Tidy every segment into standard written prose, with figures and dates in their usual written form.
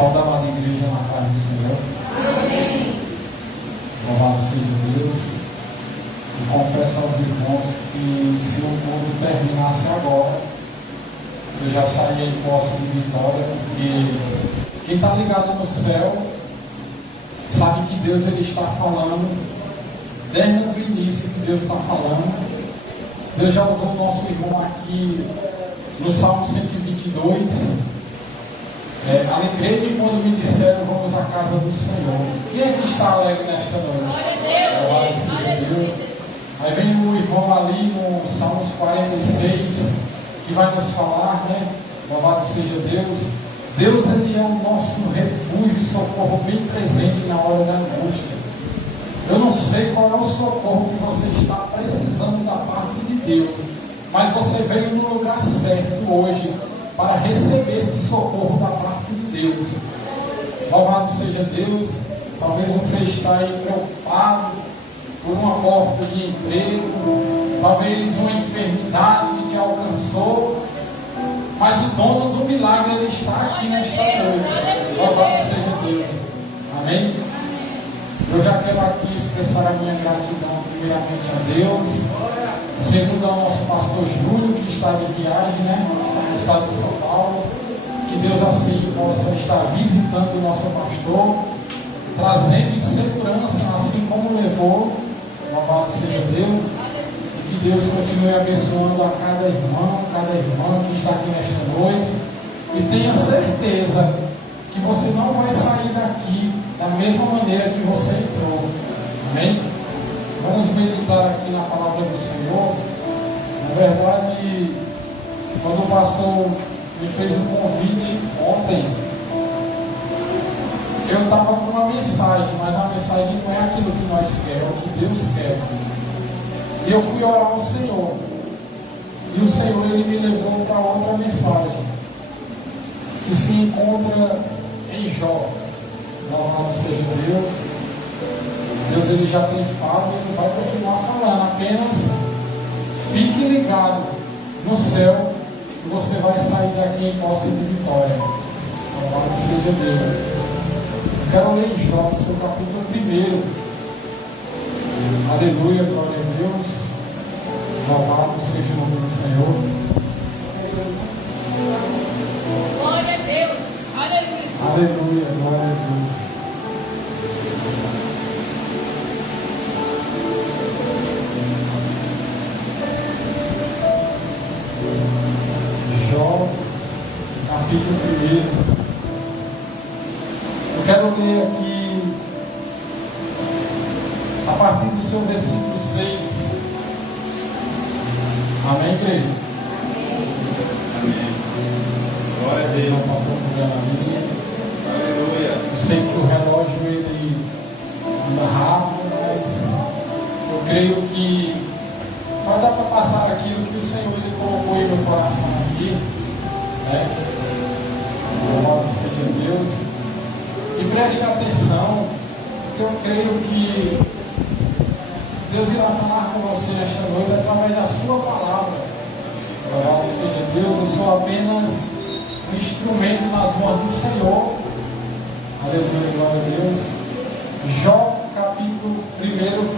Saudar a igreja na paz do Senhor. Amém. Louvado seja Deus. E confesso aos irmãos que se o mundo terminasse agora, eu já saía em posse de vitória, porque quem está ligado no céu sabe que Deus ele está falando desde o início que Deus está falando. Deus já usou o nosso irmão aqui no Salmo 122. Alegrei-me quando me disseram vamos à casa do Senhor. Quem é que está alegre nesta noite? Glória a Deus. Aí vem o irmão ali no Salmos 46 que vai nos falar, né? Louvado seja Deus. Deus ele é o nosso refúgio e socorro bem presente na hora da angústia. Eu não sei qual é o socorro que você está precisando da parte de Deus, mas você veio no lugar certo hoje para receber esse socorro da parte de Deus. Louvado seja Deus. Talvez você está aí preocupado por uma porta de emprego, talvez uma enfermidade que te alcançou, mas o dono do milagre ele está aqui nesta noite. Louvado seja Deus. Amém? Eu já quero aqui expressar a minha gratidão primeiramente a Deus, segundo ao nosso pastor Júlio, que está de viagem, né? No estado de São Paulo. Que Deus assim possa estar visitando o nosso pastor, trazendo em segurança, assim como levou. Louvado seja Deus. E que Deus continue abençoando a cada irmã que está aqui nesta noite. E tenha certeza que você não vai sair daqui da mesma maneira que você entrou. Amém? Vamos meditar aqui na palavra do Senhor. Na verdade, quando o pastor me fez um convite ontem, eu estava com uma mensagem, mas a mensagem não é aquilo que nós queremos, é o que Deus quer. E eu fui orar ao Senhor. E o Senhor ele me levou para outra mensagem, que se encontra em Jó. Louvado seja Deus. Deus ele já tem falado e ele vai continuar falando. Apenas fique ligado no céu que você vai sair daqui em posse de vitória. Louvado seja Deus. Eu quero ler em Jó, no seu capítulo 1. Aleluia, glória a Deus. Louvado seja o nome do Senhor. Glória a Deus. Aleluia. Aleluia, glória a Deus. Jó, capítulo 1. Eu quero ler aqui a partir do seu versículo 6. Amém, igreja? Amém. Glória a Deus. Aleluia. Eu sei que o relógio ele anda rápido, mas eu creio que vai dar para passar aquilo que o Senhor ele colocou em meu coração aqui, né? Louvado seja Deus. E preste atenção, porque eu creio que Deus irá falar com você esta noite através da sua palavra. Louvado seja Deus. Eu sou apenas um instrumento nas mãos do Senhor. Aleluia, glória a Deus. Jó, capítulo 1,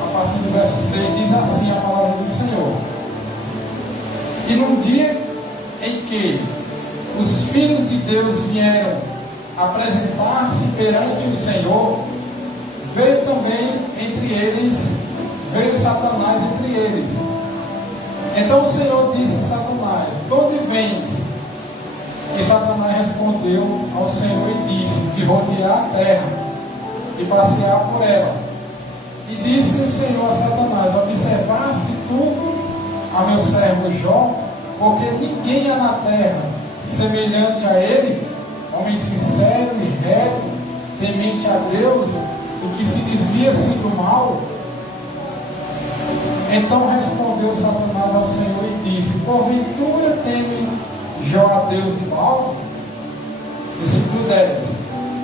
a partir do verso 6, diz assim a palavra do Senhor. E num dia em que os filhos de Deus vieram apresentar-se perante o Senhor, veio também entre eles, veio Satanás entre eles. Então o Senhor disse a Satanás: de onde vens? E Satanás respondeu ao Senhor e disse: de rodear a terra e passear por ela. E disse o Senhor a Satanás: observaste tu a meu servo Jó? Porque ninguém há na terra semelhante a ele, homem sincero e reto, temente a Deus, o que se desvia-se do mal. Então respondeu Satanás ao Senhor e disse: porventura teme Jó a Deus de mal? Versículo 10.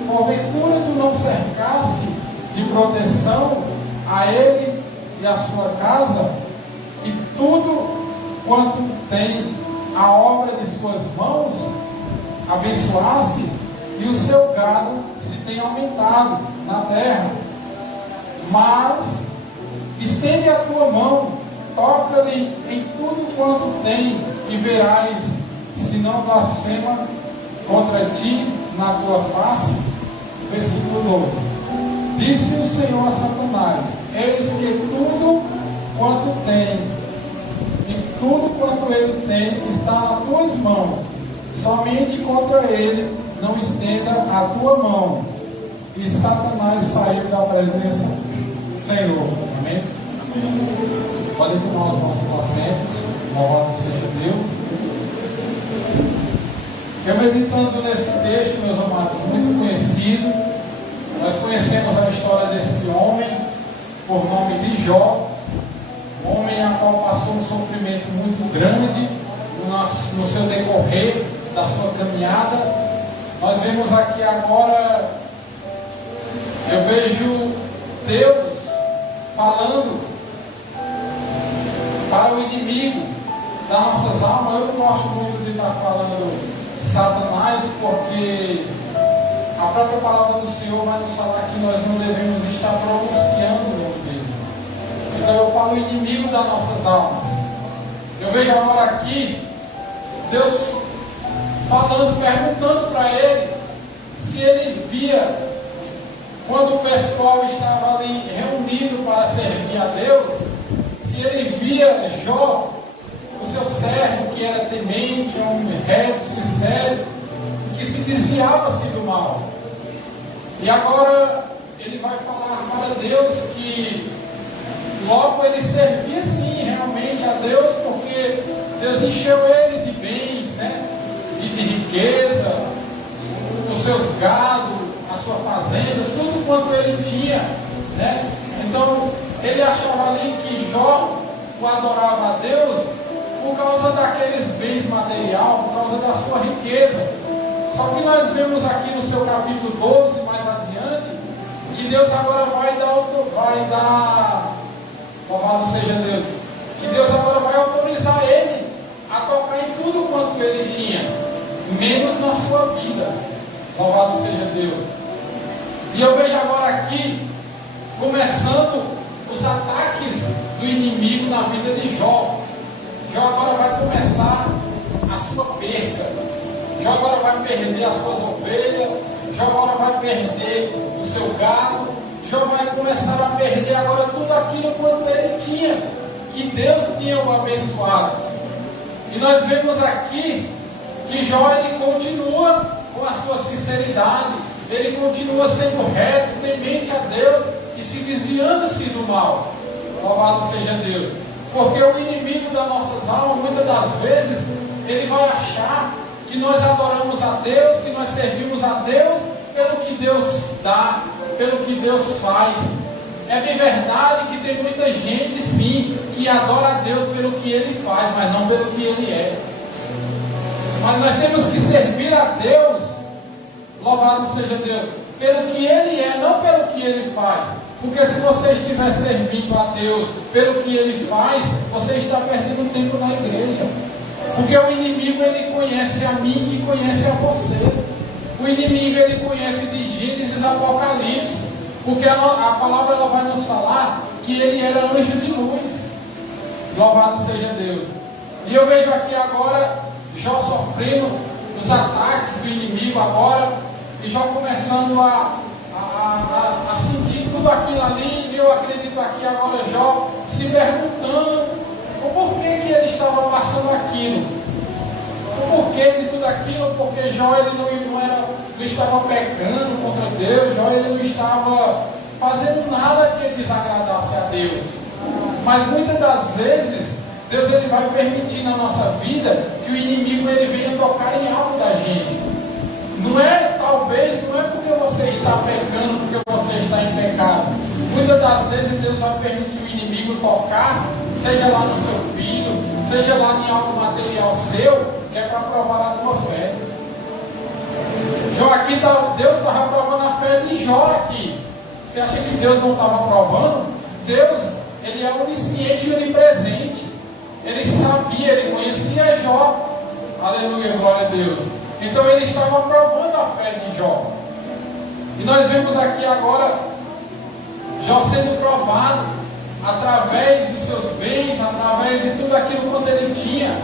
Porventura tu não cercaste de proteção a ele e a sua casa, e tudo quanto tem a obra de suas mãos abençoaste? e o seu gado se tem aumentado na terra. Mas estende a tua mão, toca-lhe em tudo quanto tem, e verás se não blasfema contra ti na tua face. Versículo 12. Disse o Senhor a Satanás: eis que tudo quanto tem, e tudo quanto ele tem está nas tuas mãos, somente contra ele não estenda a tua mão. E Satanás saiu da presença do Senhor. Amém? Amém. Podem tomar os nossos assentos. Louvado seja Deus. Eu meditando nesse texto, meus amados, muito conhecido. Nós conhecemos a história desse homem por nome de Jó, um homem a qual passou um sofrimento muito grande no seu decorrer da sua caminhada. Nós vemos aqui agora, eu vejo Deus falando para o inimigo das nossas almas. Eu não gosto muito de estar falando Satanás, porque a própria palavra do Senhor vai nos falar que nós não devemos estar pronunciando o nome dele. Então eu falo inimigo das nossas almas. Eu vejo agora aqui Deus falando, perguntando para ele se ele via, quando o pessoal estava ali reunido para servir a Deus, se ele via Jó, o seu servo, que era temente, um reto, sincero, que se desviava-se do mal. E agora ele vai falar para Deus que logo ele servia sim realmente a Deus, porque Deus encheu ele de bens, né? De riqueza, os seus gados, a sua fazenda, tudo quanto ele tinha, né? Então ele achava ali que Jó o adorava a Deus por causa daqueles bens materiais, por causa da sua riqueza. Só que nós vemos aqui no seu capítulo 12, mais adiante, que Deus agora vai dar, louvado seja Deus, que Deus agora vai autorizar ele a tocar em tudo quanto ele tinha, menos na sua vida. Louvado seja Deus. E eu vejo agora aqui, começando os ataques do inimigo na vida de Jó. Jó agora vai começar a sua perda. Jó agora vai perder as suas ovelhas. Jó agora vai perder o seu gado. Jó vai começar a perder agora tudo aquilo quanto ele tinha, que Deus tinha o abençoado. E nós vemos aqui que Jó ele continua com a sua sinceridade, ele continua sendo reto, temente a Deus e se desviando-se do mal. Louvado seja Deus. Porque o inimigo das nossas almas, muitas das vezes, ele vai achar que nós adoramos a Deus, que nós servimos a Deus pelo que Deus dá, pelo que Deus faz. É bem verdade que tem muita gente, sim, que adora a Deus pelo que Ele faz, mas não pelo que Ele é. Mas nós temos que servir a Deus, louvado seja Deus, pelo que Ele é, não pelo que Ele faz. Porque se você estiver servindo a Deus pelo que Ele faz, você está perdendo tempo na igreja. Porque o inimigo, ele conhece a mim e conhece a você. O inimigo, ele conhece de Gênesis a Apocalipse. Porque a palavra ela vai nos falar que ele era anjo de luz. Louvado seja Deus. E eu vejo aqui agora Jó sofrendo os ataques do inimigo agora. E Jó começando a sentir tudo aquilo ali. E eu acredito aqui agora Jó se perguntando o porquê que ele estava passando aquilo. O porquê de tudo aquilo. Porque Jó ele não estava pecando contra Deus. Jó ele não estava fazendo nada que desagradasse a Deus. Mas muitas das vezes Deus ele vai permitir na nossa vida que o inimigo ele venha tocar em algo da gente. Talvez não é porque você está pecando, porque você está em pecado. Muitas das vezes Deus vai permitir o inimigo tocar, seja lá no seu filho, seja lá em algo material seu, que é para provar a tua fé. Jó aqui, Deus estava provando a fé de Jó aqui. Você acha que Deus não estava provando? Deus, ele é onisciente e onipresente. Ele sabia, ele conhecia Jó. Aleluia, glória a Deus. Então ele estava provando a fé de Jó. E nós vemos aqui agora Jó sendo provado através dos seus bens, através de tudo aquilo quanto ele tinha,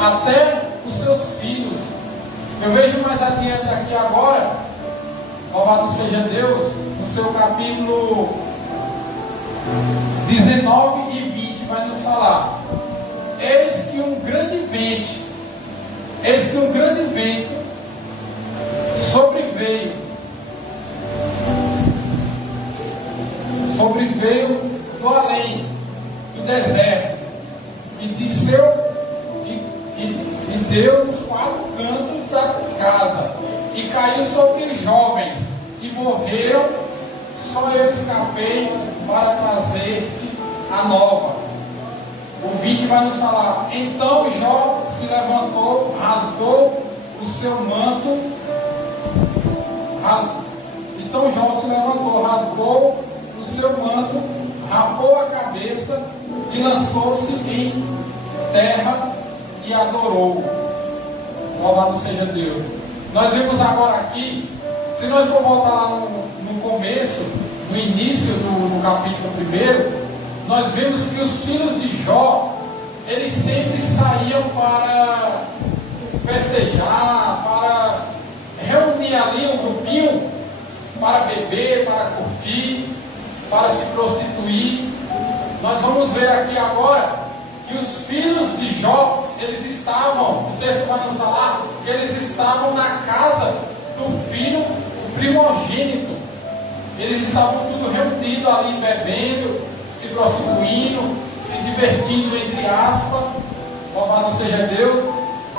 até os seus filhos. Eu vejo mais adiante aqui agora, louvado seja Deus, no seu capítulo 19 e 20 vai nos falar: eis que um grande vento sobreveio do além, do deserto, e deu nos 4 cantos da casa, e caiu sobre os jovens, e morreram. Só eu escapei para trazer-te a nova. O 20 vai nos falar: então Jó se levantou, rasgou o seu manto. Então Jó se levantou, rasgou o seu manto, rapou a cabeça e lançou-se em terra e adorou. Louvado seja Deus. Nós vemos agora aqui, se nós for voltar lá no começo, no início do capítulo 1, nós vemos que os filhos de Jó, eles sempre saíam para festejar, para reunir ali um grupinho, para beber, para curtir, para se prostituir. Nós vamos ver aqui agora que os filhos de Jó, eles estavam, o texto vai nos falar, que eles estavam na casa do filho, o primogênito. Eles estavam tudo reunidos ali, bebendo, se prostituindo, se divertindo, entre aspas. Louvado seja Deus.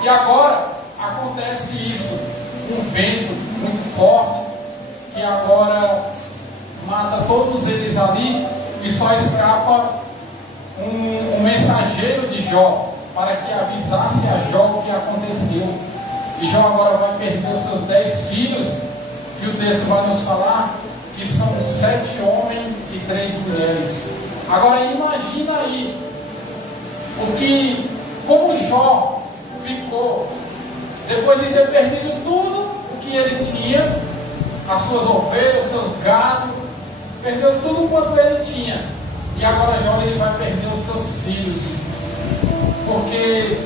E agora acontece isso, um vento muito forte, que agora mata todos eles ali, e só escapa um mensageiro de Jó, para que avisasse a Jó o que aconteceu. E Jó agora vai perder os seus 10 filhos, e o texto vai nos falar que são 7 homens e 3 mulheres. Agora imagina aí como Jó ficou depois de ter perdido tudo o que ele tinha, as suas ovelhas, seus gados, perdeu tudo quanto ele tinha. E agora Jó ele vai perder os seus filhos. Porque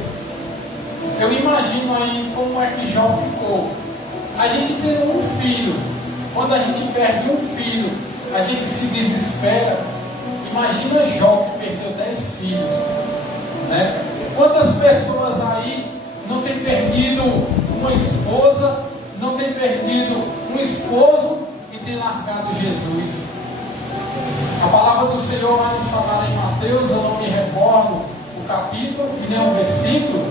eu imagino aí como é que Jó ficou. A gente tem um filho. Quando a gente perde um filho, a gente se desespera. Imagina Jó que perdeu 10 filhos, né? Quantas pessoas aí não têm perdido uma esposa, não têm perdido um esposo e têm largado Jesus? A palavra do Senhor vai nos falar em Mateus, eu não me recordo o capítulo e nem o versículo,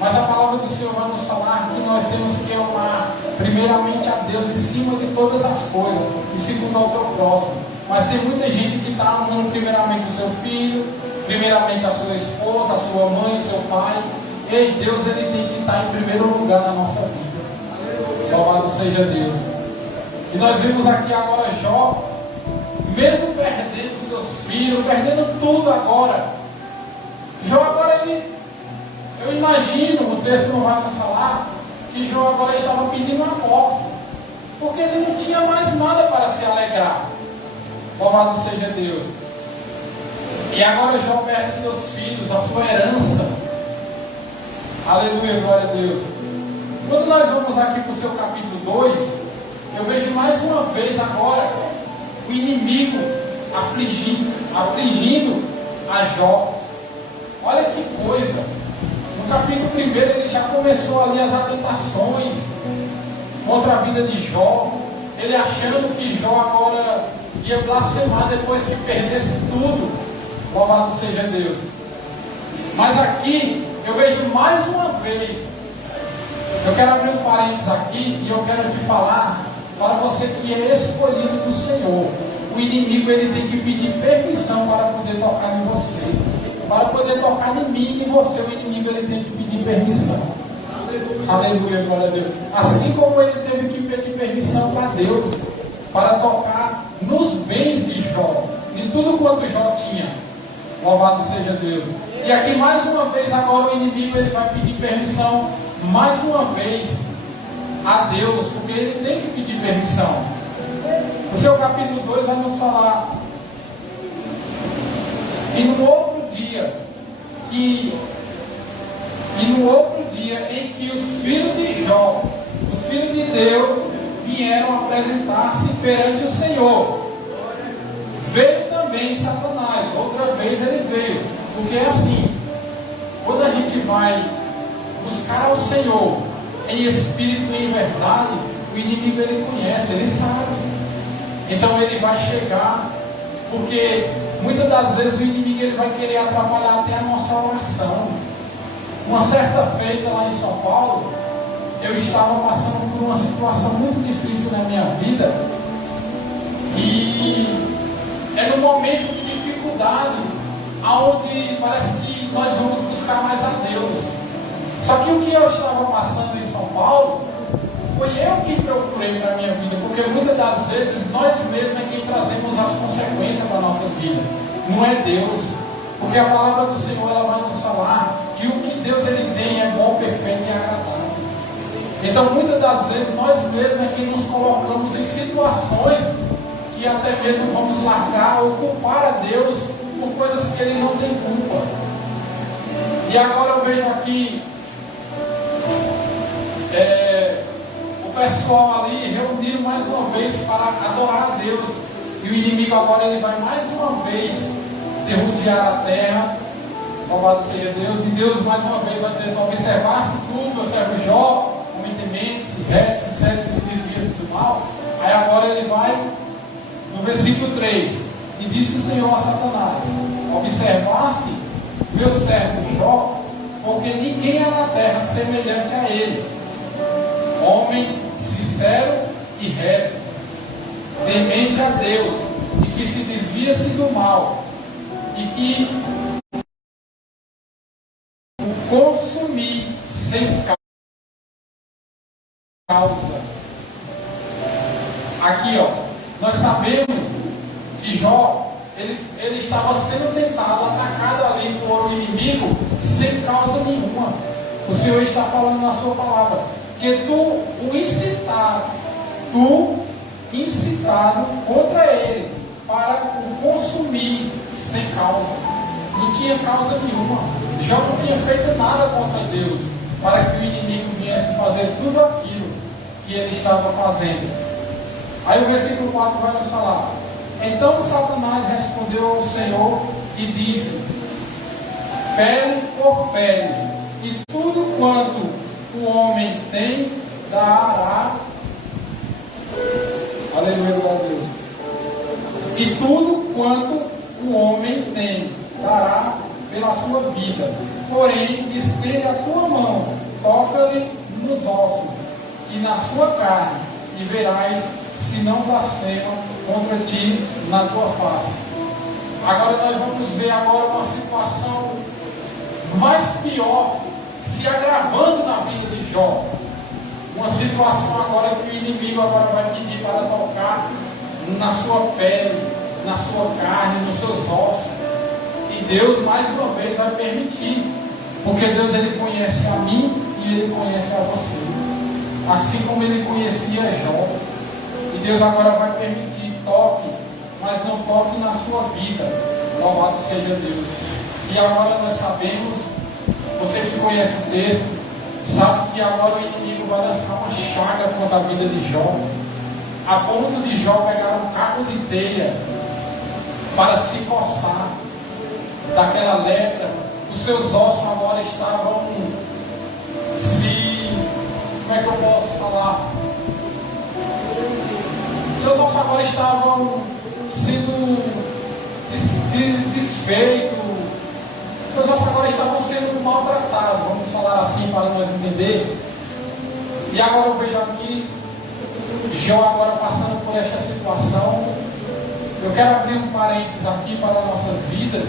mas a palavra do Senhor vai nos falar que nós temos que amar primeiramente a Deus em cima de todas as coisas, e segundo ao teu próximo. Mas tem muita gente que está amando primeiramente o seu filho, primeiramente a sua esposa, a sua mãe, o seu pai. Ei, Deus ele tem que estar em primeiro lugar na nossa vida. Louvado seja Deus. E nós vemos aqui agora Jó, mesmo perdendo seus filhos, perdendo tudo agora. Jó agora eu imagino, o texto não vai nos falar, que Jó agora estava pedindo a morte, porque ele não tinha mais nada para se alegrar. Louvado seja Deus. E agora Jó perde seus filhos, a sua herança. Aleluia, glória a Deus. Quando nós vamos aqui para o seu capítulo 2, eu vejo mais uma vez agora o inimigo afligindo a Jó. Olha que coisa. No capítulo 1 ele já começou ali as atentações contra a vida de Jó. Ele achando que Jó agora ia blasfemar depois que perdesse tudo. Louvado seja Deus. Mas aqui eu vejo mais uma vez. Eu quero abrir um parênteses aqui e eu quero te falar para você que é escolhido do Senhor. O inimigo ele tem que pedir permissão para poder tocar em você. Para poder tocar em mim e em você, o inimigo ele tem que pedir permissão. Aleluia, glória a Deus. Assim como ele teve que pedir permissão para Deus, para tocar nos bens de Jó, de tudo quanto Jó tinha. Louvado seja Deus. E aqui mais uma vez agora o inimigo ele vai pedir permissão mais uma vez a Deus, porque ele tem que pedir permissão. O seu capítulo 2 vai nos falar. E no outro dia em que os filhos de Jó, os filhos de Deus, vieram apresentar-se perante o Senhor, veio também Satanás. Outra vez ele veio, porque é assim, quando a gente vai buscar ao Senhor em espírito e em verdade, o inimigo ele conhece, ele sabe. Então ele vai chegar, porque muitas das vezes o inimigo ele vai querer atrapalhar até a nossa oração. Uma certa feita lá em São Paulo, eu estava passando por uma situação muito difícil na minha vida, e era um momento de dificuldade, onde parece que nós vamos buscar mais a Deus. Só que o que eu estava passando em São Paulo, foi eu que procurei para a minha vida, porque muitas das vezes nós mesmos é quem trazemos as consequências da nossa vida, não é Deus. Porque a palavra do Senhor ela vai nos falar que o que Deus ele tem é bom, perfeito e agradável. Então muitas das vezes nós mesmos é quem nos colocamos em situações que até mesmo vamos largar ou culpar a Deus por coisas que ele não tem culpa. E agora eu vejo aqui o pessoal ali reunido mais uma vez para adorar a Deus. E o inimigo agora ele vai mais uma vez derrudear a terra. Louvado seja Deus. E Deus mais uma vez vai dizer: observaste tu, meu servo Jó, homem temente, reto, sincero, que se desvia do mal. Aí agora ele vai no versículo 3: e disse o Senhor a Satanás: observaste meu servo Jó, porque ninguém há na terra semelhante a ele, homem sincero e reto, temente a Deus, e que se desvia-se do mal, e que o consumir sem causa. Aqui, nós sabemos que Jó, ele estava sendo tentado, atacado ali por um inimigo sem causa nenhuma. O Senhor está falando na sua palavra que tu incitado contra ele para o consumir sem causa. Não tinha causa nenhuma. Jó não tinha feito nada contra Deus para que o inimigo viesse fazer tudo aquilo que ele estava fazendo. Aí o versículo 4 vai nos falar: então Satanás respondeu ao Senhor e disse: pele por pele, e tudo quanto o homem tem dará. Aleluia, glória a Deus. E tudo quanto o homem tem dará pela sua vida. Porém, estende a tua mão, toca-lhe nos ossos e na sua carne, e verás se não blasfema contra ti na tua face. Agora nós vamos ver agora uma situação mais pior se agravando na vida de Jó. Uma situação agora que o inimigo agora vai pedir para tocar na sua pele, na sua carne, nos seus ossos. E Deus mais uma vez vai permitir, porque Deus ele conhece a mim e ele conhece a você, assim como ele conhecia Jó. E Deus agora vai permitir, toque, mas não toque na sua vida. Louvado seja Deus. E agora nós sabemos, você que conhece o texto, sabe que agora o inimigo vai lançar uma chaga contra a vida de Jó, a ponto de Jó pegar um caco de teia para se coçar daquela lepra. Os seus ossos agora estavam como é que eu posso falar? Os seus ossos agora estavam sendo desfeitos. Os ossos agora estavam sendo maltratados, vamos falar assim para nós entender. E agora eu vejo aqui Jó agora passando por esta situação. Eu quero abrir um parênteses aqui para nossas vidas,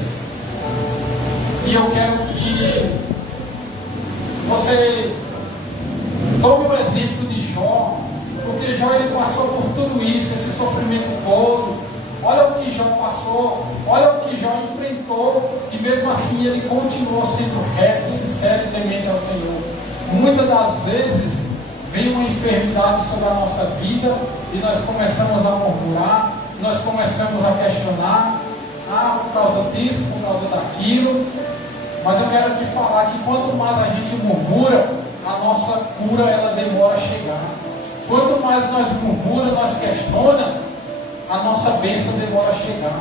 e eu quero que você tome o exemplo de Jó, porque Jó ele passou por tudo isso, esse sofrimento todo. Olha o que Jó passou, olha o que Jó enfrentou, e mesmo assim ele continuou sendo reto, sincero e temente ao Senhor. muitas das vezes vem uma enfermidade sobre a nossa vida e nós começamos a murmurar, nós começamos a questionar, por causa disso, por causa daquilo. Mas eu quero te falar que quanto mais a gente murmura, a nossa cura ela demora a chegar. Quanto mais nós murmura, nós questiona, a nossa bênção demora a chegar.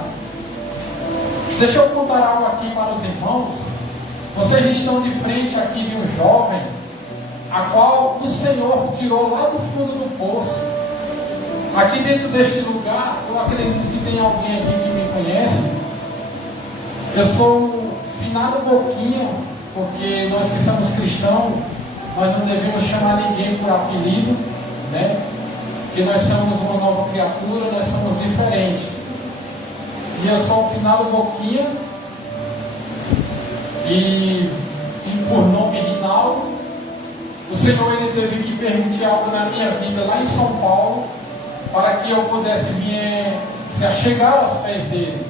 Deixa eu contar algo aqui para os irmãos. Vocês estão de frente aqui de um jovem, a qual o Senhor tirou lá do fundo do poço. Aqui dentro deste lugar, eu acredito que tem alguém aqui que me conhece. Eu sou o finado Boquinha, porque nós que somos cristãos, nós não devemos chamar ninguém por apelido, né? Porque nós somos uma nova criatura, nós somos diferentes. E eu sou o finado Boquinha, e por nome Rinaldo. O Senhor ele teve que permitir algo na minha vida lá em São Paulo, para que eu pudesse vir se achegar aos pés dele.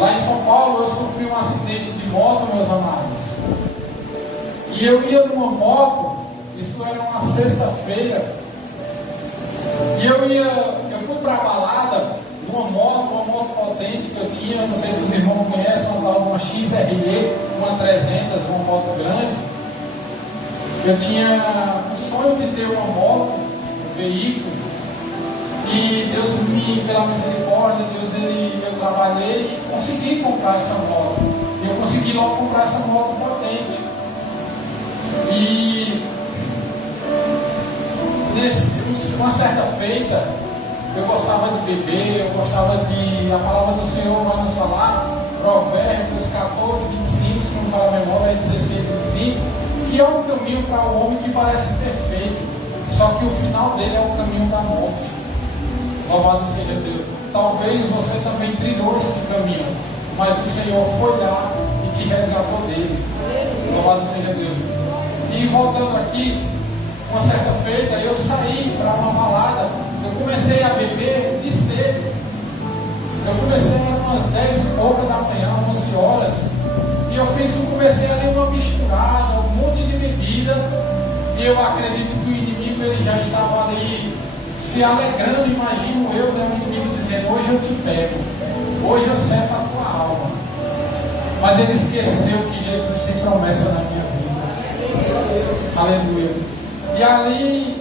Lá em São Paulo eu sofri um acidente de moto, meus amados. E eu ia numa moto, isso era uma sexta-feira. E eu fui para a balada numa moto potente que eu tinha, não sei se os irmãos conhecem, uma XRE, uma 300, uma moto grande. Eu tinha o sonho de ter uma moto, um veículo. E Deus pela misericórdia, eu trabalhei e consegui comprar essa moto. Eu consegui logo comprar essa moto potente. E uma certa feita, eu gostava de beber, eu gostava de. A palavra do Senhor vai nos falar, Provérbios 14, 25, se não me fala a memória, 16, 25, que é um caminho para o homem que parece perfeito, só que o final dele é o caminho da morte. Louvado seja Deus. Talvez você também trilhou esse caminho, mas o Senhor foi lá e te resgatou dele. Louvado seja Deus. E voltando aqui, uma certa feita, eu saí para uma balada. Eu comecei a beber de cedo. Eu comecei umas 10 e pouca da manhã, 11 horas. E eu comecei ali uma misturada, um monte de bebida. E eu acredito que o inimigo ele já estava ali se alegrando, imagino eu, né, o inimigo dizendo, hoje eu te pego, hoje eu seto a tua alma. Mas ele esqueceu que Jesus tem promessa na minha vida. Aleluia. E ali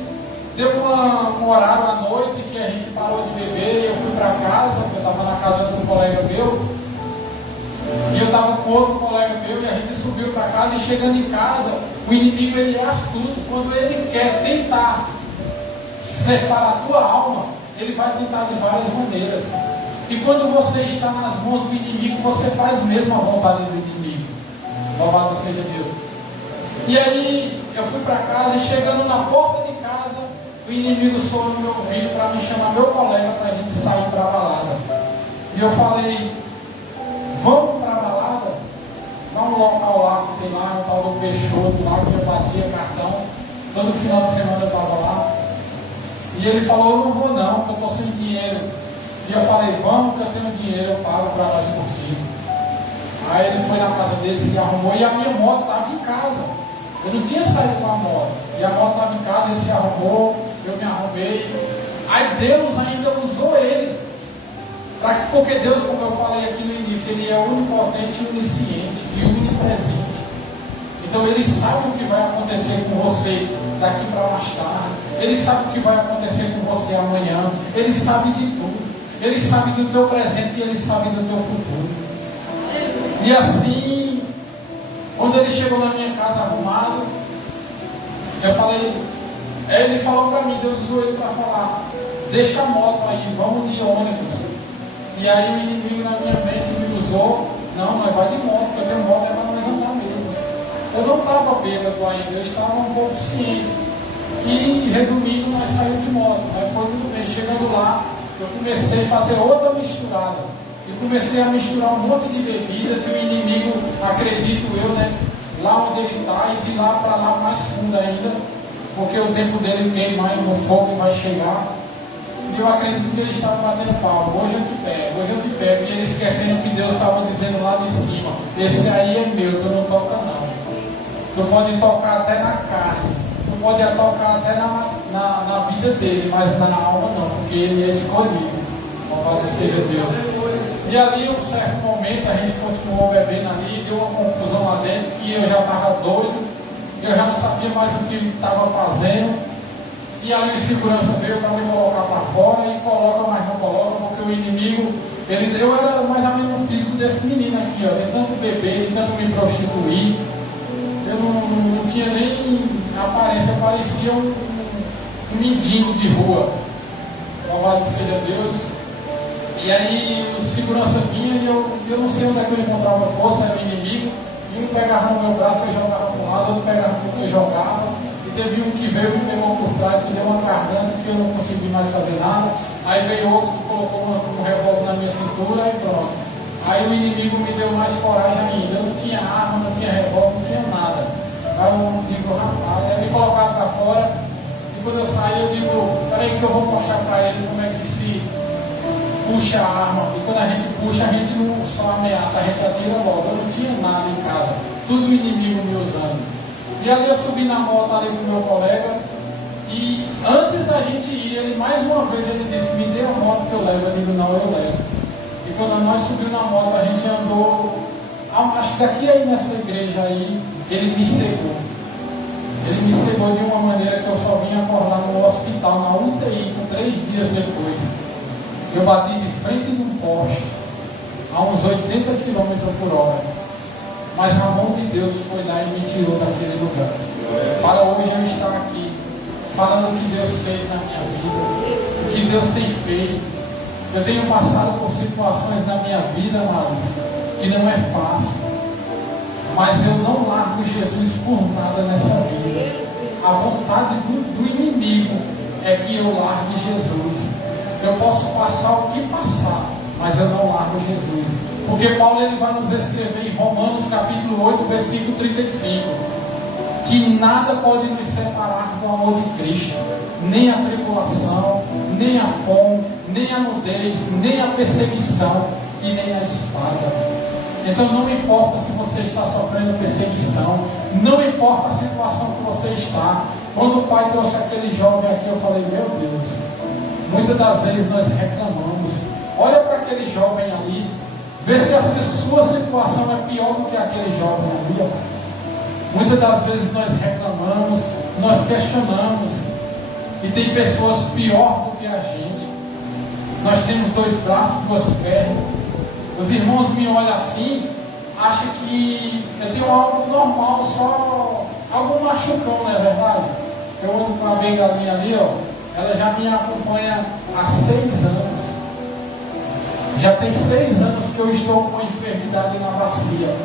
deu um horário à noite que a gente parou de beber, eu fui para casa, eu estava na casa de um colega meu, e eu estava com outro colega meu, e a gente subiu para casa, e chegando em casa, o inimigo ele é astuto, quando ele quer tentar ceifar a tua alma, ele vai tentar de várias maneiras. E quando você está nas mãos do inimigo, você faz mesmo a vontade do inimigo. Louvado seja Deus. E aí, eu fui para casa e chegando na porta de casa, o inimigo soou no meu ouvido para me chamar meu colega para a gente sair para a balada. E eu falei, vamos para a balada? Dá um local lá que tem lá, um tal do Peixoto, lá que eu batia cartão. Todo final de semana eu estava lá. E ele falou, eu não vou não, porque eu estou sem dinheiro. E eu falei, vamos que eu tenho dinheiro, eu pago para nós curtir. Aí ele foi na casa dele, se arrumou, e a minha moto estava em casa. Eu não tinha saído com a moto. E a moto estava em casa, ele se arrumou, eu me arrumei. Aí Deus ainda usou ele. Porque Deus, como eu falei aqui no início, ele é onipotente, onisciente e onipresente. Então ele sabe o que vai acontecer com você daqui para mais tarde. Ele sabe o que vai acontecer com você amanhã. Ele sabe de tudo. Ele sabe do teu presente e ele sabe do teu futuro. E assim, quando ele chegou na minha casa arrumado, eu falei, ele falou para mim, Deus usou ele para falar, deixa a moto aí, vamos de ônibus. E aí o inimigo na minha mente me usou, não, mas vai de moto, porque a moto é para nós andar mesmo. Eu não estava bêbado ainda, eu estava um pouco ciente. E resumindo, nós saímos de moto, mas foi tudo bem. Chegando lá, eu comecei a fazer outra misturada. E comecei a misturar um monte de bebidas e o inimigo, acredito eu, né, lá onde ele está e de lá para lá mais fundo ainda, porque o tempo dele queima e o fogo vai chegar. E eu acredito que ele estava batendo palma, hoje eu te pego, e ele esquecendo que Deus estava dizendo lá de cima, esse aí é meu, tu não toca não. Tu pode tocar até na carne, tu pode tocar até na vida dele, mas na alma não, porque ele é escolhido. Louvado seja Deus. E ali, um certo momento, a gente continuou bebendo ali, deu uma confusão lá dentro, que eu já estava doido, eu já não sabia mais o que ele estava fazendo. E ali a segurança veio para me colocar para fora, e coloca, mas não coloca, porque o inimigo, eu era mais ou menos o físico desse menino aqui, ó, de tanto beber, de tanto me prostituir. Eu não tinha nem aparência, eu parecia um mendigo de rua. Louvado seja Deus. E aí o segurança vinha e eu não sei onde é que eu encontrava força, era o inimigo. E um pegava no meu braço, eu jogava para um lado, outro pegava no que eu jogava. E teve um que veio e me pegou por trás, que deu uma garganta, que eu não consegui mais fazer nada. Aí veio outro que colocou um revólver na minha cintura e pronto. Aí o inimigo me deu mais coragem ainda. Eu não tinha arma, não tinha revólver, não tinha nada. Aí eu digo, rapaz, aí me colocaram para fora. E quando eu saí, eu digo, peraí que eu vou mostrar para ele como é que se puxa a arma. E quando a gente puxa, a gente não só ameaça, a gente atira logo. Eu não tinha nada em casa, tudo o inimigo me usando. E ali eu subi na moto ali com o meu colega. E antes da gente ir, ele mais uma vez ele disse, me dê a moto que eu levo. Eu digo, não, eu levo. E quando nós subimos na moto, a gente andou, acho que daqui aí nessa igreja aí, ele me cegou. Ele me cegou de uma maneira que eu só vim acordar no hospital, na UTI, 3 dias depois. Eu bati de frente num poste, a uns 80 km por hora. Mas a mão de Deus foi lá e me tirou daquele lugar. Para hoje eu estar aqui, falando o que Deus fez na minha vida, o que Deus tem feito. Eu tenho passado por situações na minha vida, amados, que não é fácil. Mas eu não largo Jesus por nada nessa vida. A vontade do inimigo é que eu largue Jesus. Eu posso passar o que passar, mas eu não largo Jesus. Porque Paulo ele vai nos escrever em Romanos capítulo 8, versículo 35. Que nada pode nos separar do amor de Cristo. Nem a tribulação, nem a fome, nem a nudez, nem a perseguição e nem a espada. Então não importa se você está sofrendo perseguição, não importa a situação que você está. Quando o pai trouxe aquele jovem aqui, eu falei, meu Deus, muitas das vezes nós reclamamos. Olha para aquele jovem ali, vê se a sua situação é pior do que aquele jovem ali. Muitas das vezes nós reclamamos, nós questionamos, e tem pessoas pior do que a gente. Nós temos 2 braços, 2 pernas. Os irmãos me olham assim, acham que eu tenho algo normal, só algum machucão, não é verdade? Eu ando com a bengalinha ali, ó, ela já me acompanha há 6 anos. Já tem 6 anos que eu estou com enfermidade na bacia.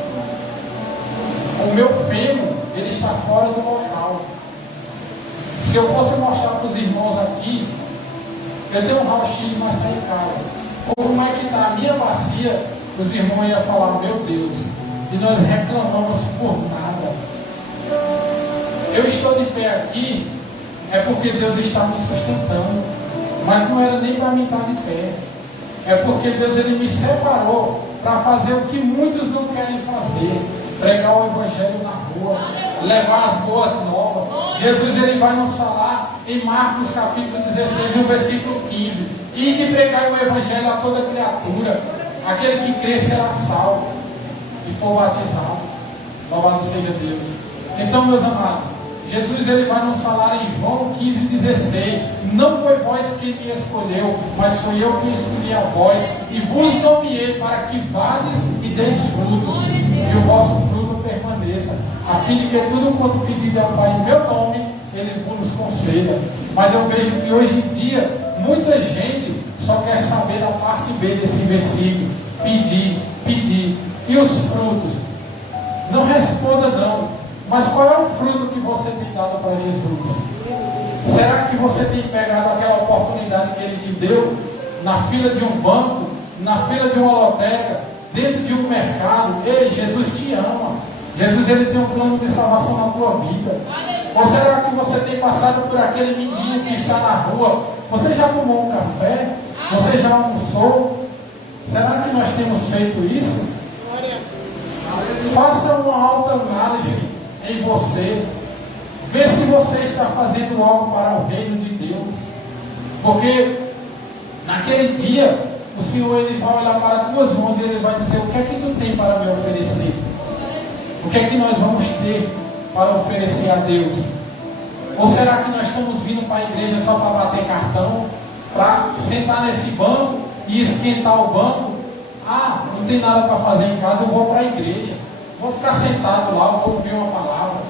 O meu fêmur, ele está fora do local. Se eu fosse mostrar para os irmãos aqui, eu tenho um raio-x, mas está em casa. Como é que está a minha bacia? Os irmãos iam falar, meu Deus, e nós reclamamos por nada. Eu estou de pé aqui, é porque Deus está me sustentando, mas não era nem para mim estar de pé. É porque Deus ele me separou para fazer o que muitos não querem fazer. Pregar o Evangelho na rua, levar as boas novas. Jesus ele vai nos falar em Marcos capítulo 16, no versículo 15. E de pregar o Evangelho a toda criatura. Aquele que crer será salvo e for batizado. Louvado seja Deus. Então, meus amados, Jesus ele vai nos falar em João 15,16. Não foi vós quem me escolheu, mas foi eu que escolhi a vós e vos nomeei para que vades e deis fruto, e o vosso fruto permaneça. Aquele que tudo quanto pedir ao Pai em meu nome, ele vos conceda. Mas eu vejo que hoje em dia muita gente só quer saber da parte B desse versículo. Pedir, pedir. E os frutos? Não responda não. Mas qual é o fruto que você tem dado para Jesus? Será que você tem pegado aquela oportunidade que Ele te deu na fila de um banco, na fila de uma lotérica, dentro de um mercado? Ei, Jesus te ama. Jesus ele tem um plano de salvação na tua vida. Ou será que você tem passado por aquele mendigo que está na rua? Você já tomou um café? Você já almoçou? Será que nós temos feito isso? Faça uma autoanálise. em você. Vê se você está fazendo algo para o reino de Deus. Porque naquele dia, o Senhor ele vai olhar para as tuas mãos e ele vai dizer: o que é que tu tem para me oferecer? O que é que nós vamos ter para oferecer a Deus? Ou será que nós estamos vindo para a igreja só para bater cartão, para sentar nesse banco e esquentar o banco? Ah, não tem nada para fazer em casa, eu vou para a igreja. Vou ficar sentado lá, vou ouvir uma palavra.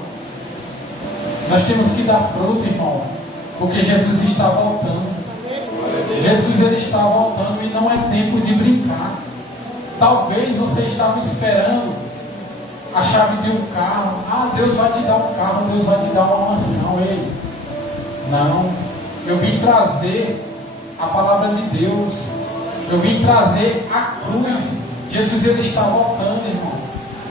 Nós temos que dar fruto, irmão, porque Jesus está voltando. Jesus ele está voltando e não é tempo de brincar. Talvez você estava esperando a chave de um carro. Ah, Deus vai te dar um carro, Deus vai te dar uma mansão. Ei, não. Eu vim trazer a palavra de Deus. Eu vim trazer a cruz. Jesus ele está voltando, irmão.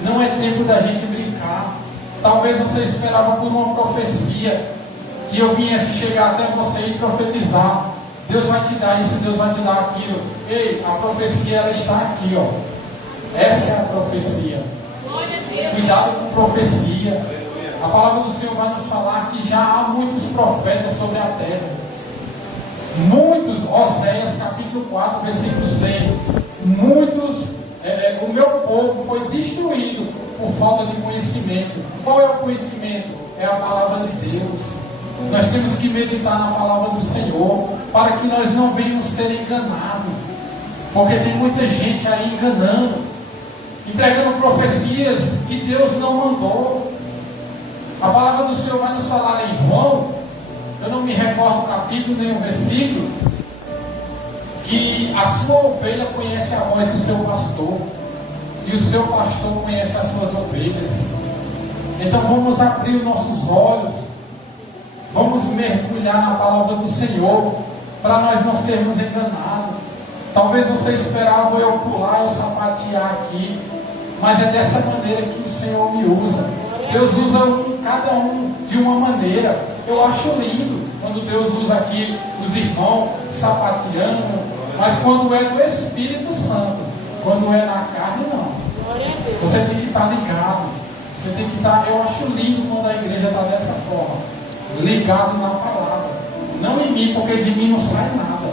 Não é tempo da gente brincar. Talvez você esperava por uma profecia, que eu viesse chegar até você e profetizar: Deus vai te dar isso, Deus vai te dar aquilo. Ei, a profecia ela está aqui, ó. Essa é a profecia. Cuidado com profecia. A palavra do Senhor vai nos falar que já há muitos profetas sobre a terra. Muitos, Oséias capítulo 4, versículo 6. Muitos, o meu povo foi destruído por falta de conhecimento. Qual é o conhecimento? É a palavra de Deus. Nós temos que meditar na palavra do Senhor, para que nós não venhamos ser enganados. Porque tem muita gente aí enganando, entregando profecias que Deus não mandou. A palavra do Senhor vai nos falar em João, eu não me recordo o capítulo nem o versículo, que a sua ovelha conhece a voz do seu pastor, e o seu pastor conhece as suas ovelhas. Então vamos abrir os nossos olhos, vamos mergulhar na palavra do Senhor, para nós não sermos enganados. Talvez você esperava eu pular, eu sapatear aqui, mas é dessa maneira que o Senhor me usa. Deus usa cada um de uma maneira. Eu acho lindo quando Deus usa aqui os irmãos sapateando, mas quando é do Espírito Santo, quando é na carne, não. Você tem que estar ligado. Você tem que estar. Eu acho lindo quando a igreja está dessa forma, ligado na palavra, não em mim, porque de mim não sai nada.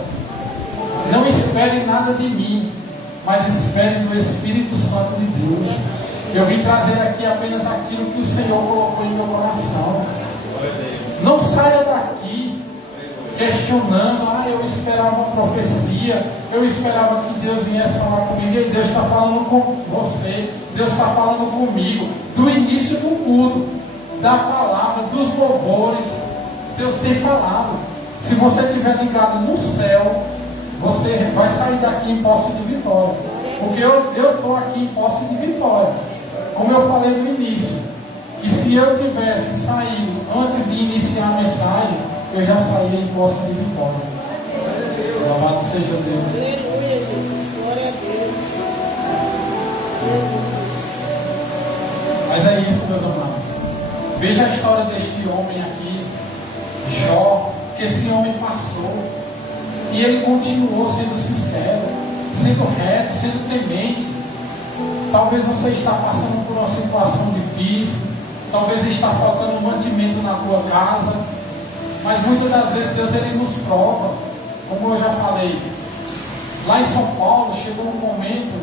Não espere nada de mim, mas espere do Espírito Santo de Deus. Eu vim trazer aqui apenas aquilo que o Senhor colocou em meu coração. Não saia daqui questionando: ah, eu esperava uma profecia, eu esperava que Deus viesse falar comigo. E Deus está falando com você, Deus está falando comigo. Do início do culto, da palavra, dos louvores, Deus tem falado. Se você estiver ligado no céu, você vai sair daqui em posse de vitória. Porque eu estou aqui em posse de vitória. Como eu falei no início, que se eu tivesse saído antes de iniciar a mensagem, eu já saía em posse de vitória. Louvado seja Deus. Aleluia, Jesus. Glória a Deus. Mas é isso, meus amados. Veja a história deste homem aqui, Jó, que esse homem passou. E ele continuou sendo sincero, sendo reto, sendo temente. Talvez você está passando por uma situação difícil, talvez está faltando mantimento na tua casa, mas muitas das vezes Deus ele nos prova. Como eu já falei, lá em São Paulo chegou um momento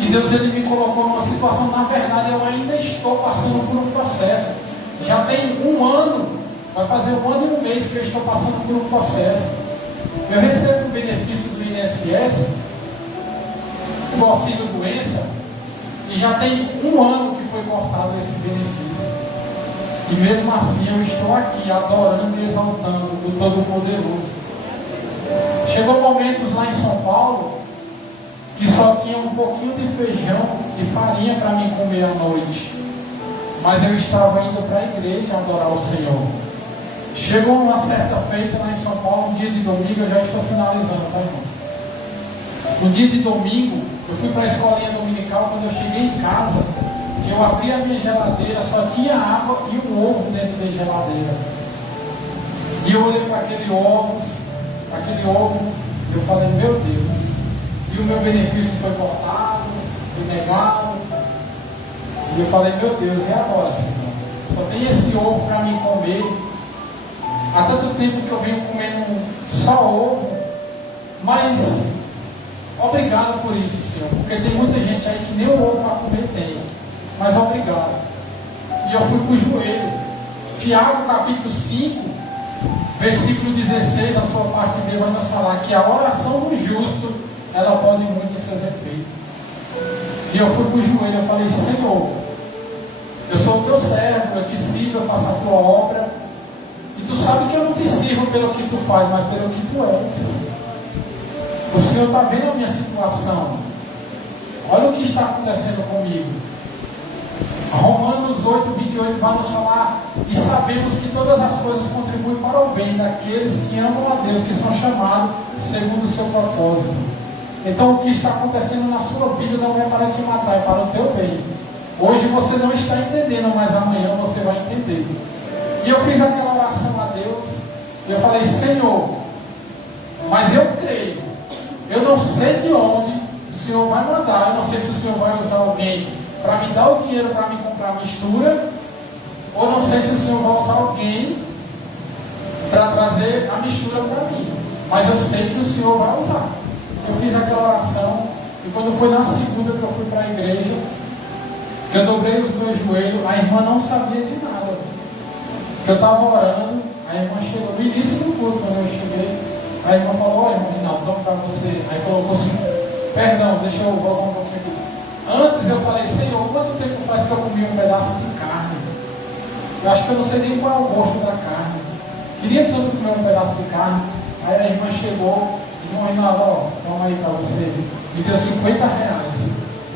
que Deus ele me colocou numa situação. Na verdade eu ainda estou passando por um processo. Já tem um ano, vai fazer 1 ano e 1 mês que eu estou passando por um processo. Eu recebo o benefício do INSS, o auxílio doença, e já tem 1 ano que foi cortado esse benefício. E mesmo assim eu estou aqui adorando e exaltando o Todo-Poderoso. Chegou momentos lá em São Paulo que só tinha um pouquinho de feijão e farinha para mim comer à noite, mas eu estava indo para a igreja adorar o Senhor. Chegou uma certa feita lá em São Paulo, um dia de domingo, eu já estou finalizando, tá, irmão? No dia de domingo, eu fui para a escolinha dominical. Quando eu cheguei em casa, eu abri a minha geladeira, só tinha água e um ovo dentro da geladeira. E eu olhei para aquele ovo, eu falei: meu Deus. E o meu benefício foi cortado, foi negado. E eu falei: meu Deus, e agora, Senhor? tem esse ovo para mim comer. Há tanto tempo que eu venho comendo só ovo, mas obrigado por isso, Senhor, porque tem muita gente aí que nem o ovo para comer tem, mas obrigado. E eu fui para o joelho. Tiago capítulo 5, versículo 16, a sua parte de Deus vai nos falar que a oração do justo, ela pode muito em seus efeitos. E eu fui para o joelho, eu falei, Senhor, eu sou o teu servo, eu te sirvo, eu faço a tua obra. E tu sabe que eu não te sirvo pelo que tu faz, mas pelo que tu és. O Senhor está vendo a minha situação. Olha o que está acontecendo comigo. Romanos 8, 28 vai nos falar: e sabemos que todas as coisas contribuem para o bem daqueles que amam a Deus, que são chamados segundo o seu propósito. Então o que está acontecendo na sua vida não é para te matar, é para o teu bem. Hoje você não está entendendo, mas amanhã você vai entender. E eu fiz aquela oração a Deus, e eu falei, Senhor, mas eu creio, eu não sei de onde o Senhor vai mandar, eu não sei se o Senhor vai usar alguém para me dar o dinheiro para me comprar mistura, ou não sei se o Senhor vai usar alguém para trazer a mistura para mim, mas eu sei que o Senhor vai usar. Eu fiz aquela oração, e quando foi na segunda que eu fui para a igreja, que eu dobrei os meus joelhos, a irmã não sabia de nada. Eu estava orando, a irmã chegou no início do culto, quando eu cheguei, a irmã falou, irmão, não, vamos para você. Aí colocou assim, perdão, deixa eu voltar um pouquinho aqui. Antes eu falei, Senhor, quanto tempo faz que eu comi um pedaço de carne? Eu acho que eu não sei nem qual é o gosto da carne. Queria tanto comer um pedaço de carne. Aí a irmã chegou, irmão Reinaldo, ó, toma aí para você. Me deu R$50.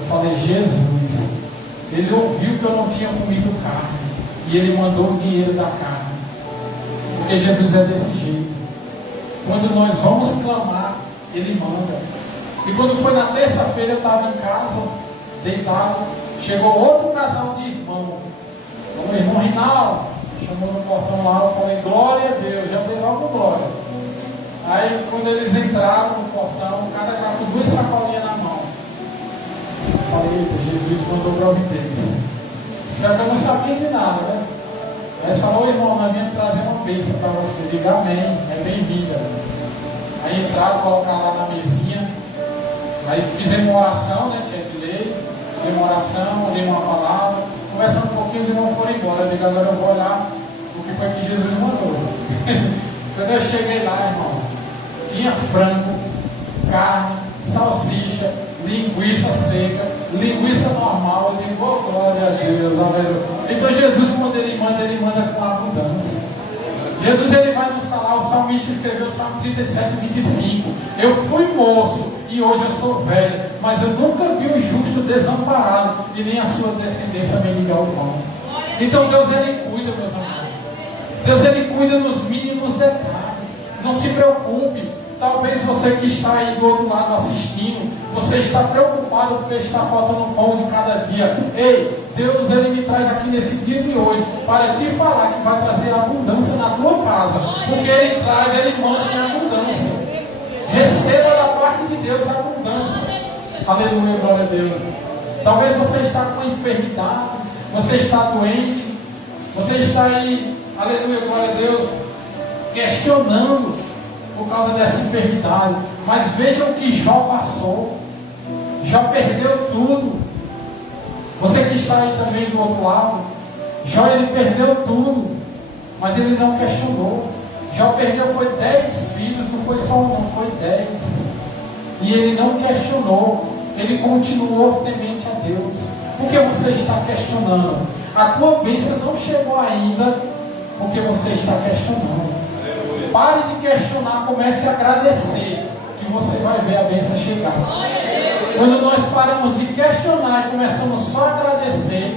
Eu falei, Jesus, ele ouviu que eu não tinha comido carne. E ele mandou o dinheiro da carne. Porque Jesus é desse jeito. Quando nós vamos clamar, ele manda. E quando foi na terça-feira, eu estava em casa, deitado. Chegou outro casal de irmão. O irmão Reinaldo chamou no portão lá. Eu falei, glória a Deus. Já dei logo glória. Aí quando eles entraram no portão, cada cara com 2 sacolinhas na mão. Eu falei, eita, Jesus mandou providência. Só que eu não sabia de nada, né? Aí falou, irmão, nós viemos trazer uma bênção para você. Diga amém, é bem-vinda. Aí entraram, colocaram lá na mesinha. Aí fizemos uma oração, né? Que é de lei. Fizemos uma oração, li uma palavra. Conversando um pouquinho, os irmãos foram embora. Eu digo, agora eu vou olhar o que foi que Jesus mandou. Quando eu cheguei lá, irmão, tinha frango, carne, salsicha, linguiça seca, linguiça normal. Eu digo, oh, glória a Deus, aleluia. Então Jesus, quando ele manda com abundância. Jesus, ele vai nos falar, o salmista escreveu o Salmo 37, 25. Eu fui moço e hoje eu sou velho, mas eu nunca vi o justo desamparado e nem a sua descendência mendigar o pão. Então Deus, ele cuida, meus amigos. Deus, ele cuida nos mínimos detalhes. Não se preocupe. Talvez você que está aí do outro lado assistindo, você está preocupado porque está faltando pão de cada dia. Ei, Deus, ele me traz aqui nesse dia de hoje para te falar que vai trazer abundância na tua casa. Porque ele traz, ele manda em abundância. Receba da parte de Deus a abundância. Aleluia, glória a Deus. Talvez você está com enfermidade, você está doente, você está aí, aleluia, glória a Deus, questionando por causa dessa enfermidade. Mas vejam o que Jó passou. Jó perdeu tudo. Você que está aí também do outro lado, Jó, ele perdeu tudo, mas ele não questionou. Jó perdeu, foi 10 filhos, não foi só um, não, foi 10. E ele não questionou, ele continuou temente a Deus. Por que você está questionando? A tua bênção não chegou ainda, porque você está questionando. Pare de questionar, comece a agradecer, que você vai ver a bênção chegar. Quando nós paramos de questionar e começamos só a agradecer,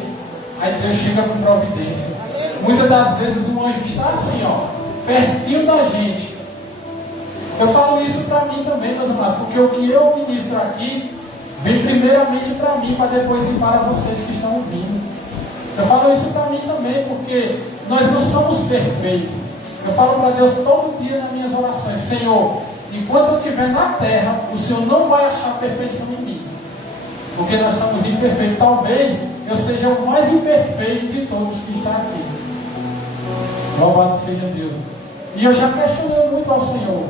aí Deus chega com providência. Muitas das vezes o anjo está assim, ó, pertinho da gente. Eu falo isso para mim também, meus amados, porque o que eu ministro aqui vem primeiramente para mim, para depois ir para vocês que estão ouvindo. Eu falo isso para mim também, porque nós não somos perfeitos. Eu falo para Deus todo dia nas minhas orações, Senhor, enquanto eu estiver na terra, o Senhor não vai achar perfeição em mim. Porque nós somos imperfeitos. Talvez eu seja o mais imperfeito de todos que estão aqui. Louvado seja Deus. E eu já questionei muito ao Senhor.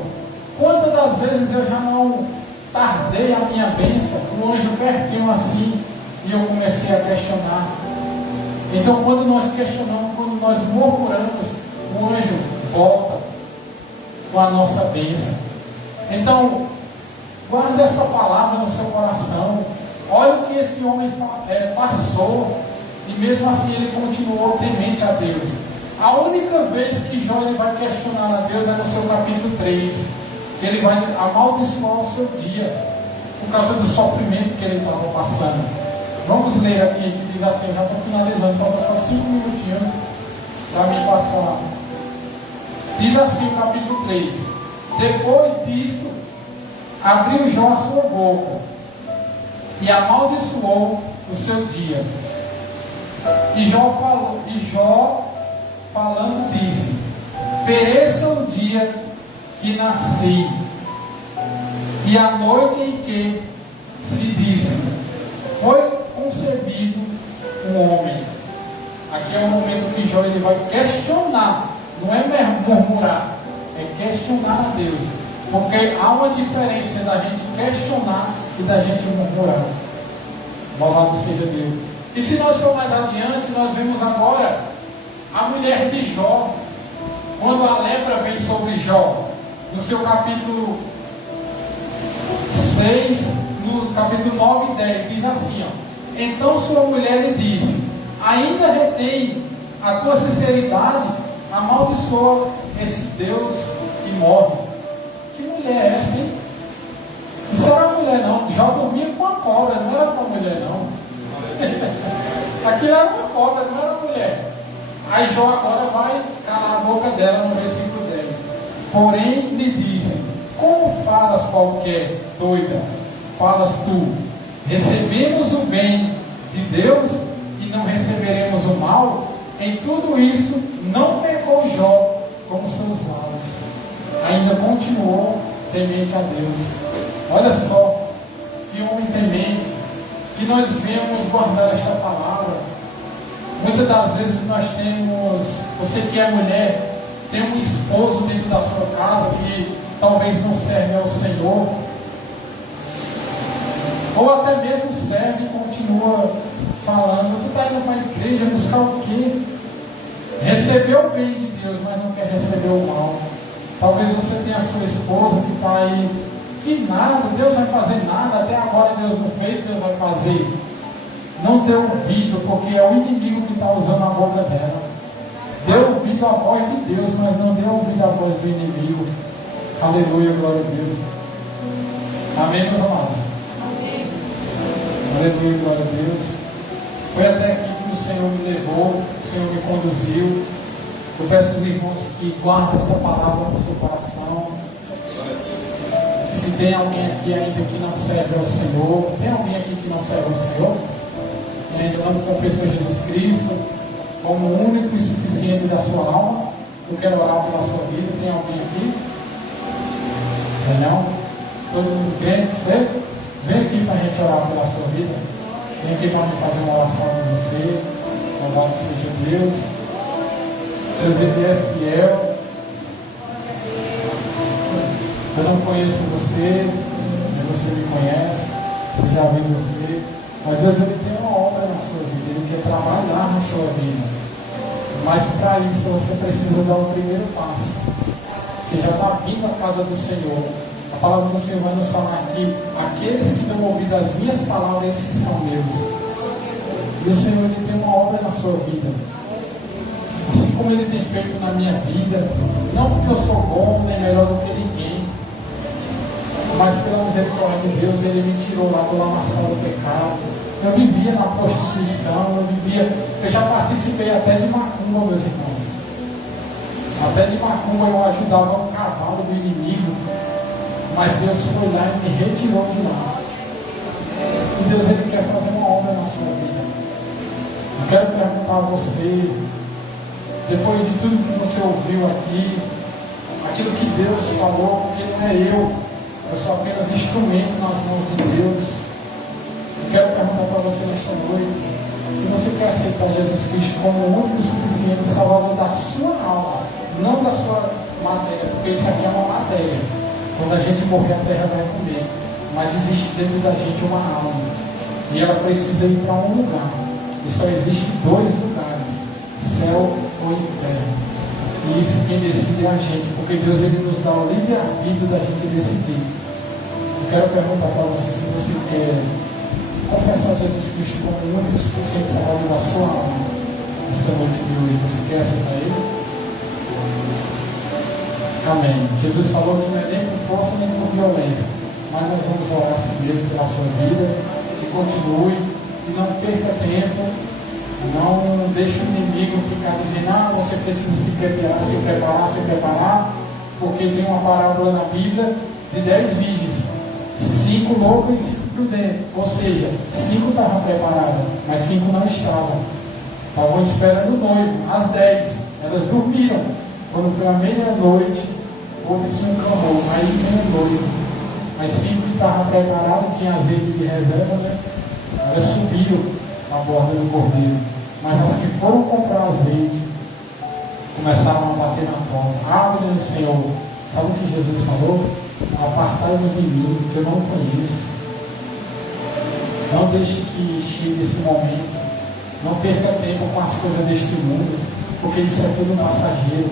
Quantas das vezes eu já não tardei a minha bênção, um anjo pertinho assim, e eu comecei a questionar. Então, quando nós questionamos, quando nós murmuramos, o anjo volta com a nossa bênção. Então, guarde essa palavra no seu coração. Olha o que esse homem passou, e mesmo assim ele continuou temente a Deus. A única vez que Jó ele vai questionar a Deus é no seu capítulo 3. Ele vai amaldiçoar o seu dia, por causa do sofrimento que ele estava passando. Vamos ler aqui, que diz assim, já estou finalizando, falta só 5 minutinhos para me passar. Diz assim o capítulo 3: Depois disto, abriu Jó a sua boca e amaldiçoou o seu dia. E Jó falando disse: Pereça o dia que nasci, e a noite em que se disse: foi concebido um homem. Aqui é o momento que Jó ele vai questionar, não é murmurar, é questionar a Deus, porque há uma diferença da gente questionar e da gente murmurar. Louvado seja Deus. E se nós for mais adiante, nós vemos agora a mulher de Jó, quando a lepra vem sobre Jó, no seu capítulo 6, no capítulo 9 e 10, diz assim, ó: Então sua mulher lhe disse: Ainda retém a tua sinceridade, amaldiçoa esse Deus e morre. Que mulher é essa, hein? Isso era mulher não, Jó dormia com a cobra, não era com a mulher não. Aquilo era uma cobra, não era mulher. Aí Jó agora vai calar a boca dela no versículo 10. Porém lhe disse: Como falas qualquer doida? Falas tu: Recebemos o bem de Deus e não receberemos o mal? Em tudo isso não pecou Jó com seus lábios, ainda continuou temente a Deus. Olha só que homem temente, que nós vemos guardar esta palavra. Muitas das vezes nós temos, você que é mulher, tem um esposo dentro da sua casa que talvez não serve ao Senhor, ou até mesmo serve e continua falando: tu está indo para a igreja buscar o quê? Recebeu o bem de Deus, mas não quer receber o mal. Talvez você tenha a sua esposa que está aí: que nada, Deus vai fazer nada, até agora Deus não fez, Deus vai fazer. Não dê ouvido, porque é o inimigo que está usando a boca dela. Dê ouvido à voz de Deus, mas não dê ouvido à voz do inimigo. Aleluia, glória a Deus. Amém, meus amados? Amém. Aleluia, glória a Deus. Foi até aqui que o Senhor me levou, o Senhor me conduziu. Eu peço aos irmãos que guardem essa palavra no seu coração. Se tem alguém aqui ainda que não serve ao Senhor, tem alguém aqui que não serve ao Senhor? Que ainda não confessou Jesus Cristo como o único e suficiente da sua alma? Eu quero orar pela sua vida. Tem alguém aqui? Não? Todo mundo crente? Você? Vem aqui para a gente orar pela sua vida. Vem aqui para fazer uma oração com você. Louvado seja Deus. Deus, Ele é fiel. Eu não conheço você, você me conhece, eu já vi você, mas Deus Ele tem uma obra na sua vida, Ele quer trabalhar na sua vida. Mas para isso você precisa dar o primeiro passo. Você já está vindo à casa do Senhor. A palavra do Senhor vai nos falar aqui: aqueles que dão ouvido às minhas palavras, esses são meus. E o Senhor Ele tem uma obra na sua vida. Assim como Ele tem feito na minha vida, não porque eu sou bom nem melhor do que ninguém, mas pela misericórdia de Deus, Ele me tirou lá do lamaçal do pecado. Eu vivia na prostituição, eu já participei até de macumba, meus irmãos. Até de macumba eu ajudava o cavalo do inimigo, mas Deus foi lá e me retirou de lá. E Deus Ele quer fazer uma obra na sua vida. Eu quero perguntar a você, depois de tudo que você ouviu aqui, aquilo que Deus falou, porque não é eu sou apenas instrumento nas mãos de Deus. Eu quero perguntar para você nesta noite: Se você quer aceitar Jesus Cristo como o único e suficiente salvador da sua alma, não da sua matéria, porque isso aqui é uma matéria. Quando a gente morrer, a terra vai comer. Mas existe dentro da gente uma alma. E ela precisa ir para um lugar. E só existem dois lugares: céu ou inferno. E isso quem decide é a gente, porque Deus ele nos dá o livre-arbítrio da gente decidir. Eu quero perguntar para você se você quer confessar Jesus Cristo como o único e suficiente salvador da sua alma. Esta noite de hoje, você quer aceitar Ele? Amém. Jesus falou que não é nem por força nem por violência, mas nós vamos orar assim mesmo pela sua vida, que continue, e não perca tempo, não deixe o inimigo ficar dizendo, você precisa se preparar, porque tem uma parábola na Bíblia de 10 virgens, 5 loucos e 5 prudentes, ou seja, 5 estavam preparadas, mas 5 não estavam. Estavam esperando o noivo, às 10, elas dormiram. Quando foi à meia-noite, houve-se um clamor, aí vem o noivo. Mas 5 que estavam preparados, tinha azeite de reserva, né? Elas subiram na borda do cordeiro. Mas as que foram comprar azeite, começaram a bater na porta. Abre, Senhor. Sabe o que Jesus falou? Apartai-vos de mim, que eu não conheço. Não deixe que chegue esse momento. Não perca tempo com as coisas deste mundo, porque isso é tudo passageiro.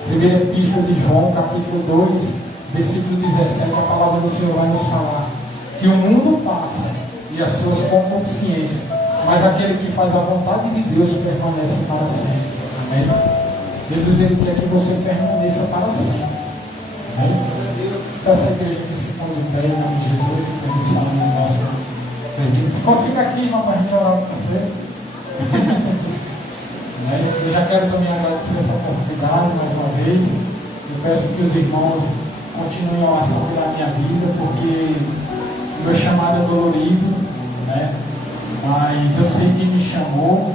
Primeira Epístola de João, capítulo 2, versículo 17, a palavra do Senhor vai nos falar que o mundo passa e as suas concupiscências, mas aquele que faz a vontade de Deus permanece para sempre. Amém? Jesus ele quer que você permaneça para sempre. Amém? Essa igreja que se põe de pé em nome de Jesus, que tem missão no nosso presbítero. Fica aqui, irmão, para a gente orar com você. Eu já quero também agradecer essa oportunidade mais uma vez. Eu peço que os irmãos continuem a oração pela minha vida, porque o meu chamado é dolorido, né? Mas eu sei quem me chamou,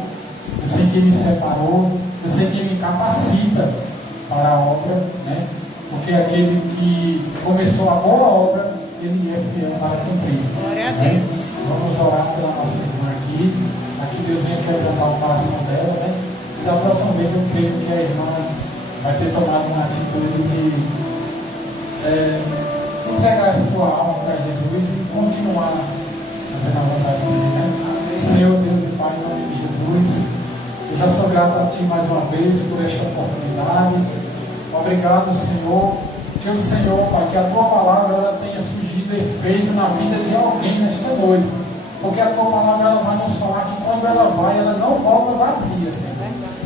eu sei quem me separou, eu sei quem me capacita para a obra, né? Porque aquele que começou a boa obra, ele é fiel para cumprir. Glória a Né? Deus. Vamos orar pela nossa irmã aqui. Aqui Deus venha quebrantar o coração dela, né? E da próxima vez eu creio que a irmã vai ter tomado uma atitude de entregar a sua alma para Jesus e continuar fazendo a vontade dele, né? Senhor Deus e Pai, em nome de Jesus, eu já sou grato a Ti mais uma vez por esta oportunidade. Obrigado, Senhor, que o Senhor, Pai, que a Tua palavra ela tenha surgido efeito na vida de alguém nesta noite. Porque a Tua palavra ela vai nos falar que quando ela vai, ela não volta vazia, Senhor.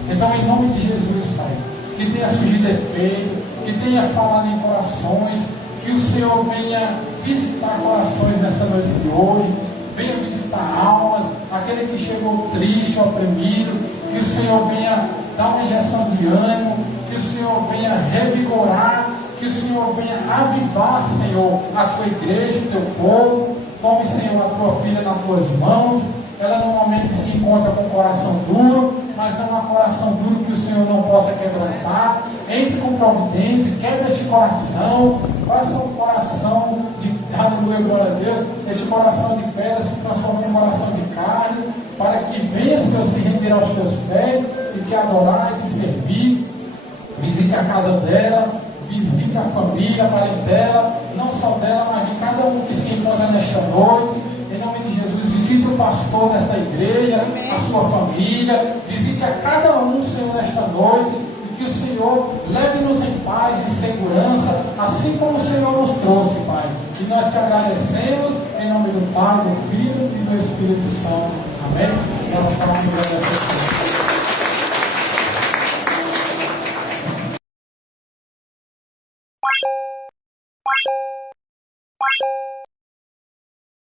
Então, em nome de Jesus, Pai, que tenha surgido efeito, que tenha falado em corações, que o Senhor venha visitar corações nessa noite de hoje, venha visitar almas, aquele que chegou triste, oprimido, que o Senhor venha dar uma injeção de ânimo, que o Senhor venha revigorar, que o Senhor venha avivar, Senhor, a Tua igreja, o Teu povo. Tome, Senhor, a Tua filha nas Tuas mãos. Ela normalmente se encontra com o coração duro, mas não há coração duro que o Senhor não possa quebrantar. Entre com providência, quebra este coração, faça um coração de aleluia, glória a Deus, este coração de pedra se transforme em um coração de carne, para que venha, Senhor, se render aos Teus pés e Te adorar e Te servir. Visite a casa dela, visite a família, a parentela, não só dela, mas de cada um que se encontra nesta noite. Em nome de Jesus, visite o pastor desta igreja, a sua família, visite a cada um, Senhor, nesta noite, e que o Senhor leve-nos em paz e segurança, assim como o Senhor nos trouxe, Pai. E nós Te agradecemos, em nome do Pai, do Filho e do Espírito Santo. Amém? E nós falamos em agradecimento.